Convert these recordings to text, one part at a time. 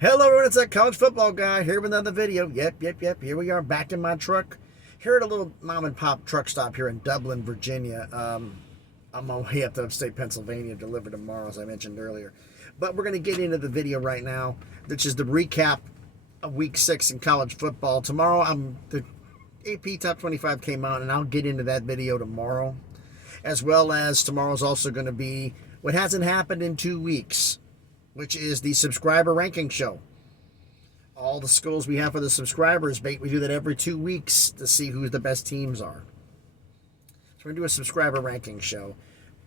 Hello everyone, it's that college football guy here with another video. Yep. Here we are back in my truck. Here at a little mom and pop truck stop here in Dublin, Virginia. I'm on my way up to upstate Pennsylvania to deliver tomorrow, as I mentioned earlier. But we're going to get into the video right now, which is the recap of week 6 in college football. Tomorrow, the AP Top 25 came out, and I'll get into that video tomorrow. As well as tomorrow's also going to be what hasn't happened in 2 weeks, which is the subscriber ranking show. All the schools we have for the subscribers, we do that every 2 weeks to see who the best teams are. So we're going to do a subscriber ranking show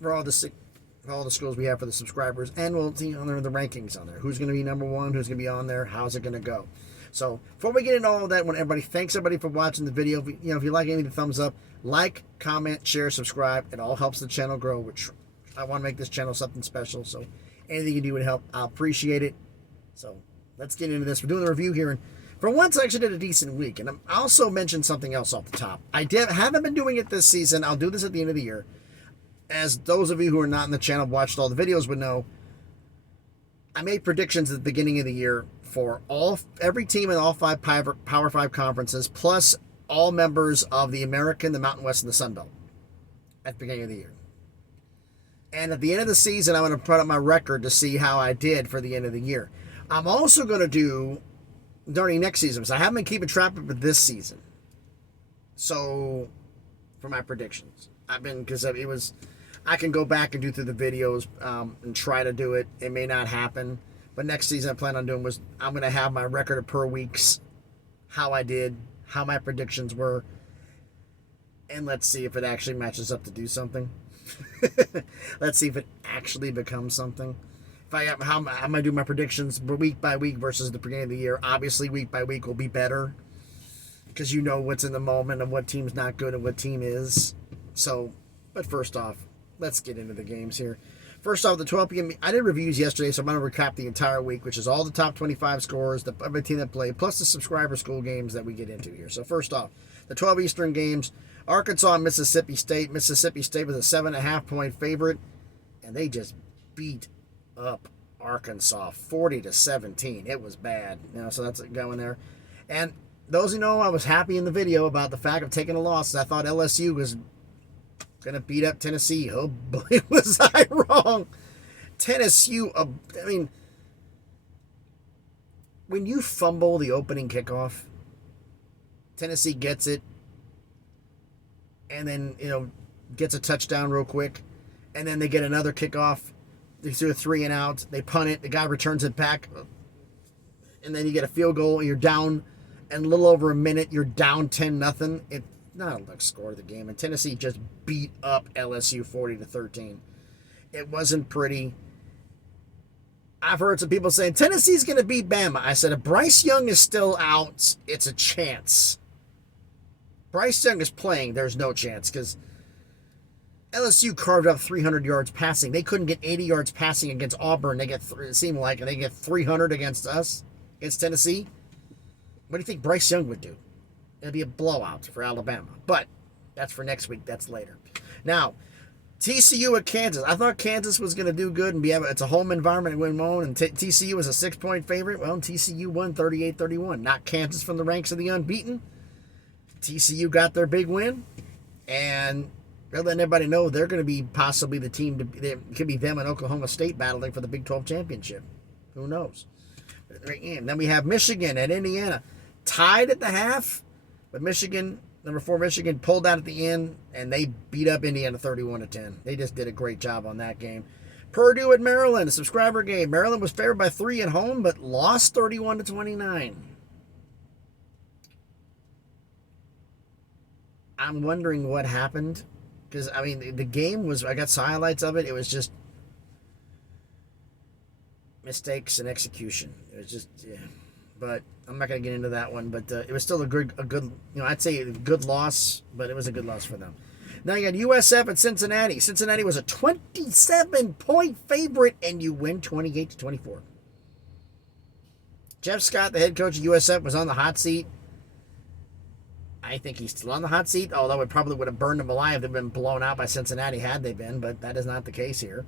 for all the schools we have for the subscribers, and we'll see on there the rankings on there. Who's going to be number 1, who's going to be on there, how's it going to go. So before we get into all of that, thanks everybody for watching the video. If you like any of the thumbs up, like, comment, share, subscribe. It all helps the channel grow, which I want to make this channel something special. So anything you do would help. I'll appreciate it. So let's get into this. We're doing a review here, and for once I actually did a decent week. And I also mentioned something else off the top. Haven't been doing it this season. I'll do this at the end of the year. As those of you who are not in the channel, watched all the videos would know, I made predictions at the beginning of the year for every team in all 5 Power 5 conferences, plus all members of the American, the Mountain West, and the Sun Belt at the beginning of the year. And at the end of the season, I'm going to put up my record to see how I did for the end of the year. I'm also going to do during next season, because I haven't been keeping track of it this season. So, for my predictions, I can go back and do through the videos and try to do it. It may not happen. But next season I plan on doing I'm going to have my record of per weeks, how I did, how my predictions were, and let's see if it actually matches up to do something. Let's see if it actually becomes something. How am I going to do my predictions week by week versus the beginning of the year? Obviously, week by week will be better because you know what's in the moment and what team's not good and what team is. So, but first off, let's get into the games here. First off, the 12 p.m. I did reviews yesterday, so I'm going to recap the entire week, which is all the top 25 scores, every team that played, plus the subscriber school games that we get into here. So first off, the 12 Eastern games, Arkansas and Mississippi State. Mississippi State was a 7.5-point favorite, and they just beat up Arkansas 40-17. It was bad. So that's going there. And those who know, I was happy in the video about the fact of taking a loss. I thought LSU was going to beat up Tennessee. Oh boy, was I wrong. Tennessee, when you fumble the opening kickoff, Tennessee gets it, and then, gets a touchdown real quick, and then they get another kickoff. They threw a 3-and-out. They punt it. The guy returns it back, and then you get a field goal, and you're down, and a little over a minute, you're down 10-0. It's not a score of the game, and Tennessee just beat up LSU 40-13. It wasn't pretty. I've heard some people saying Tennessee's going to beat Bama. I said if Bryce Young is still out, it's a chance. Bryce Young is playing, there's no chance, because LSU carved up 300 yards passing. They couldn't get 80 yards passing against Auburn. It seemed like, and they get 300 against us, against Tennessee. What do you think Bryce Young would do? It'll be a blowout for Alabama. But that's for next week. That's later. Now, TCU at Kansas. I thought Kansas was going to do good and it's a home environment and win one. And TCU was a 6-point favorite. Well, TCU won 38-31. Knocked Kansas from the ranks of the unbeaten. TCU got their big win. And they're letting everybody know they're going to be possibly the team. It could be them and Oklahoma State battling for the Big 12 championship. Who knows? And then we have Michigan and Indiana tied at the half. But Michigan, number 4 Michigan, pulled out at the end, and they beat up Indiana 31-10. They just did a great job on that game. Purdue at Maryland, a subscriber game. Maryland was favored by 3 at home, but lost 31-29. I'm wondering what happened. Because, the game was, I got some highlights of it. It was just mistakes and execution. It was just, yeah. But I'm not going to get into that one. But it was still a good, I'd say a good loss, but it was a good loss for them. Now you got USF at Cincinnati. Cincinnati was a 27-point favorite, and you win 28-24. Jeff Scott, the head coach of USF, was on the hot seat. I think he's still on the hot seat, although it probably would have burned him alive if they'd been blown out by Cincinnati had they been, but that is not the case here.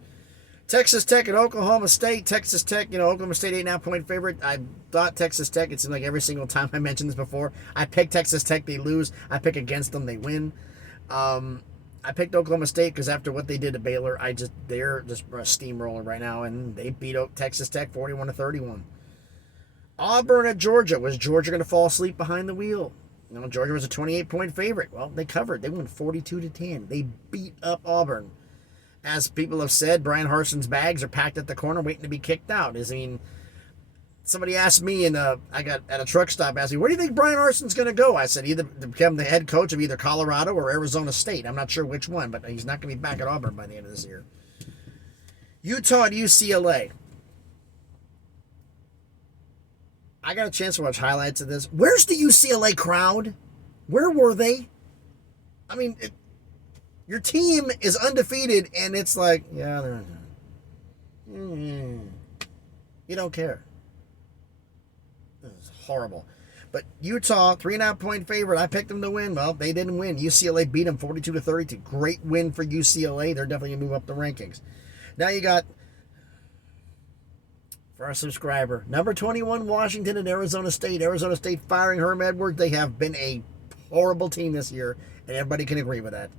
Texas Tech and Oklahoma State. Texas Tech, Oklahoma State 8.5-point favorite. I thought Texas Tech, it seemed like every single time I mentioned this before, I pick Texas Tech, they lose. I pick against them, they win. I picked Oklahoma State because after what they did to Baylor, they're just a steamroller right now, and they beat Texas Tech 41-31. Auburn at Georgia. Was Georgia going to fall asleep behind the wheel? Georgia was a 28-point favorite. Well, they covered. They won 42-10. They beat up Auburn. As people have said, Brian Harson's bags are packed at the corner waiting to be kicked out. Somebody asked me, I got at a truck stop, asked me, where do you think Brian Harson's going to go? I said, either to become the head coach of either Colorado or Arizona State. I'm not sure which one, but he's not going to be back at Auburn by the end of this year. Utah at UCLA. I got a chance to watch highlights of this. Where's the UCLA crowd? Where were they? Your team is undefeated, and it's like, yeah, you don't care. It's horrible. But Utah, 3.5-point favorite. I picked them to win. Well, they didn't win. UCLA beat them 42-32. Great win for UCLA. They're definitely going to move up the rankings. Now you got, for our subscriber, number 21, Washington and Arizona State. Arizona State firing Herm Edwards. They have been a horrible team this year, and everybody can agree with that.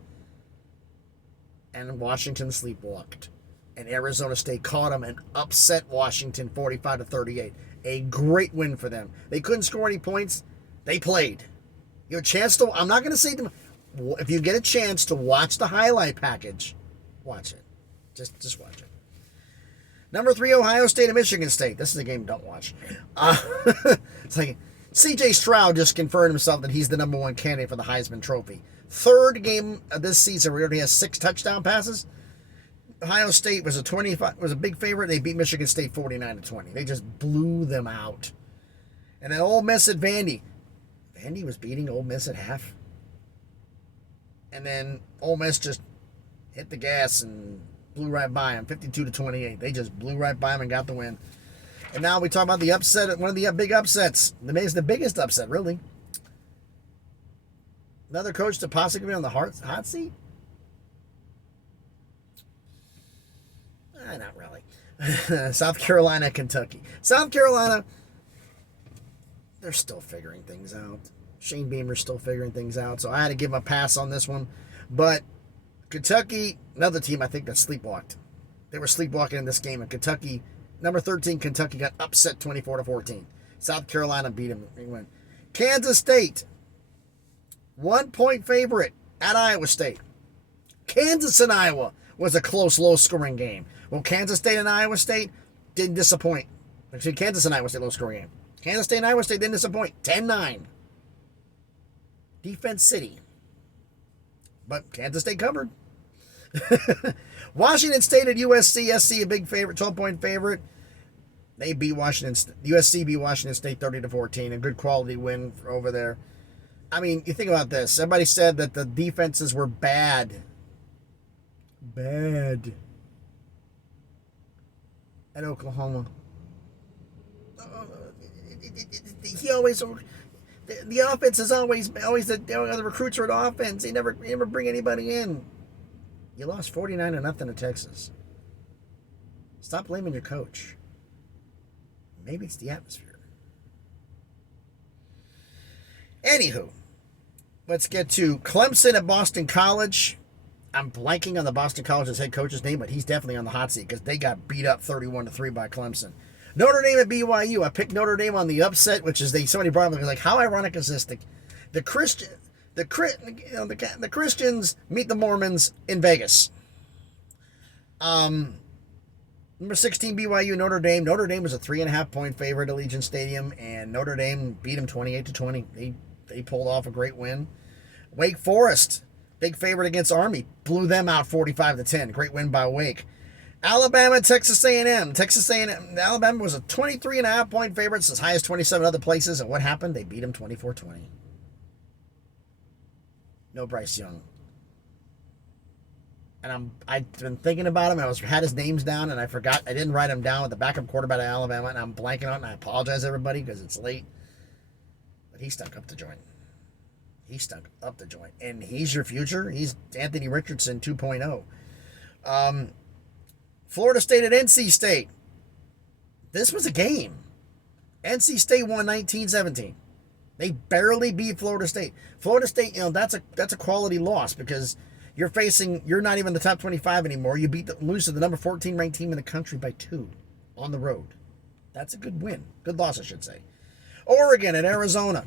And Washington sleepwalked. And Arizona State caught them and upset Washington 45-38. A great win for them. They couldn't score any points. They played. You have a chance to, I'm not going to say them, if you get a chance to watch the highlight package, watch it. Just watch it. Number 3, Ohio State and Michigan State. This is a game don't watch. It's like C.J. Stroud just confirmed himself that he's the number 1 candidate for the Heisman Trophy. Third game of this season where he already has 6 touchdown passes. Ohio State was a big favorite. They beat Michigan State 49-20. They just blew them out. And then Ole Miss at Vandy. Vandy was beating Ole Miss at half. And then Ole Miss just hit the gas and blew right by them, 52-28. They just blew right by them and got the win. And now we talk about the upset, one of the big upsets. The biggest upset, really. Another coach to possibly be on the hot seat? Not really. South Carolina, Kentucky. South Carolina, they're still figuring things out. Shane Beamer's still figuring things out, so I had to give him a pass on this one. But Kentucky, another team I think that sleepwalked. They were sleepwalking in this game, and Kentucky, number 13, Kentucky got upset 24-14. South Carolina beat them. They win. Kansas State, 1-point favorite at Iowa State. Kansas and Iowa was a close, low-scoring game. Well, Kansas State and Iowa State didn't disappoint. Actually, Kansas and Iowa State, low-scoring game. Kansas State and Iowa State didn't disappoint. 10-9. Defense City. But Kansas State covered. Washington State at USC. SC a big favorite, 12-point favorite. They beat USC beat Washington State 30-14. A good quality win over there. You think about this. Everybody said that the defenses were bad. Bad. At Oklahoma. The offense is always the recruits are at offense. They never bring anybody in. You lost 49-0 to Texas. Stop blaming your coach. Maybe it's the atmosphere. Anywho, let's get to Clemson at Boston College. I'm blanking on the Boston College's head coach's name, but he's definitely on the hot seat because they got beat up 31-3 by Clemson. Notre Dame at BYU. I picked Notre Dame on the upset, which is somebody brought up like, how ironic is this? The Christians meet the Mormons in Vegas. Number 16 BYU, Notre Dame. Notre Dame was a 3.5-point favorite at Allegiant Stadium, and Notre Dame beat them 28-20. They pulled off a great win. Wake Forest, big favorite against Army, blew them out 45-10. Great win by Wake. Alabama, Texas A&M. Alabama was a 23.5-point favorite. It's as high as 27 other places. And what happened? They beat them 24-20. No Bryce Young. And I've been thinking about him. Had his names down, and I forgot. I didn't write him down with the backup quarterback of Alabama, and I'm blanking on it, and I apologize, everybody, because it's late. But he stunk up the joint. And he's your future. He's Anthony Richardson 2.0. Florida State at NC State. This was a game. NC State won 19-17. They barely beat Florida State. Florida State, that's a quality loss because you're not even the top 25 anymore. You lose to the number 14 ranked team in the country by 2 on the road. That's a good win. Good loss, I should say. Oregon and Arizona.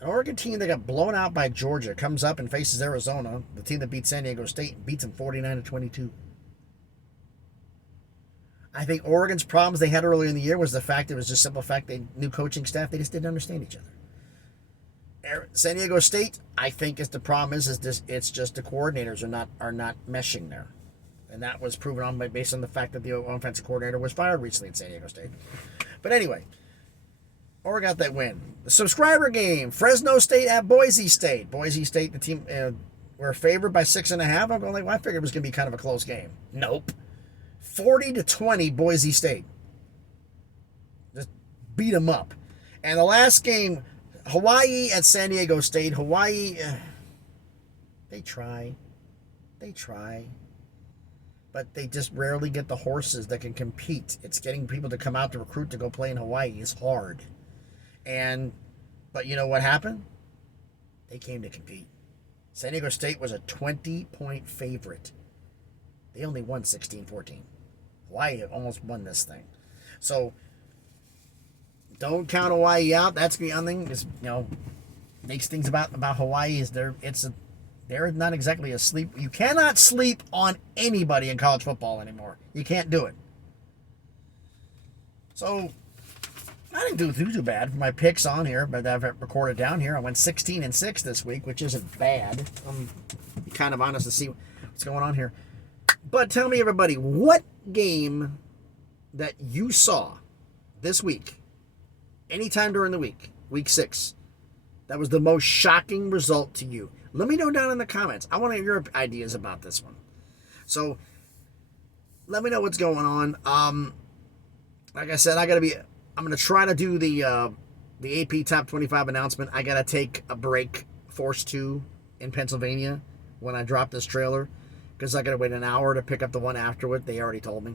An Oregon team that got blown out by Georgia comes up and faces Arizona, the team that beat San Diego State, and beats them 49-22. I think Oregon's problems they had earlier in the year was the fact it was just simple fact they new coaching staff, they just didn't understand each other. San Diego State, I think the problem is it's just the coordinators are not meshing there. And that was proven on based on the fact that the offensive coordinator was fired recently in San Diego State. But anyway, Oregon got that win. The subscriber game, Fresno State at Boise State. Boise State, the team were favored by 6.5. I'm going I figured it was going to be kind of a close game. Nope. 40-20 Boise State. Just beat them up. And the last game, Hawaii at San Diego State. Hawaii, they try. But they just rarely get the horses that can compete. It's getting people to come out to recruit to go play in Hawaii is hard. But you know what happened? They came to compete. San Diego State was a 20-point favorite. They only won 16-14. Hawaii almost won this thing. So don't count Hawaii out. That's the other thing. Is, makes things about Hawaii is they're not exactly asleep. You cannot sleep on anybody in college football anymore. You can't do it. So I didn't do too bad for my picks on here, but I've recorded down here. I went 16-6 this week, which isn't bad. I'm kind of honest to see what's going on here. But tell me, everybody, what game that you saw this week, anytime during the week 6, that was the most shocking result to you? Let me know down in the comments. I want to hear your ideas about this one. So let me know what's going on. Like I said, I'm going to try to do the AP Top 25 announcement. I got to take a break, forced to, in Pennsylvania when I drop this trailer, because I got to wait an hour to pick up the one afterward. They already told me.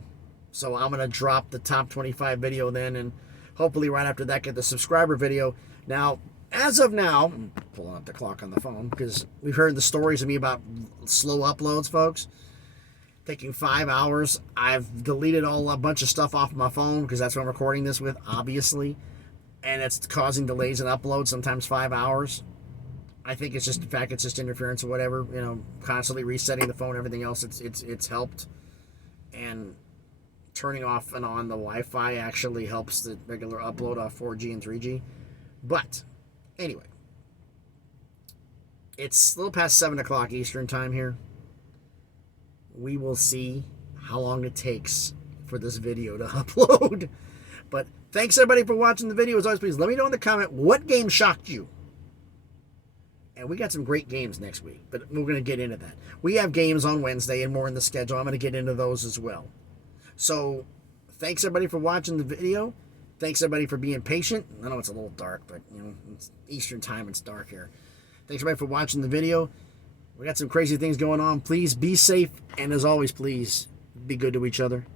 So I'm going to drop the top 25 video then, and hopefully right after that get the subscriber video. Now, as of now, I'm pulling up the clock on the phone because we've heard the stories of me about slow uploads, folks. Taking 5 hours. I've deleted a bunch of stuff off my phone because that's what I'm recording this with, obviously. And it's causing delays in upload, sometimes 5 hours. I think it's just the fact it's just interference or whatever, constantly resetting the phone, everything else, it's helped. And turning off and on the Wi-Fi actually helps the regular upload off 4G and 3G. But anyway, it's a little past 7 o'clock Eastern time here. We will see how long it takes for this video to upload. But thanks everybody for watching the video. As always, please let me know in the comment what game shocked you. And we got some great games next week, but we're going to get into that. We have games on Wednesday and more in the schedule. I'm going to get into those as well. So thanks everybody for watching the video. Thanks everybody for being patient. I know it's a little dark, but it's Eastern time. It's dark here. Thanks everybody for watching the video. We got some crazy things going on. Please be safe. And as always, please be good to each other.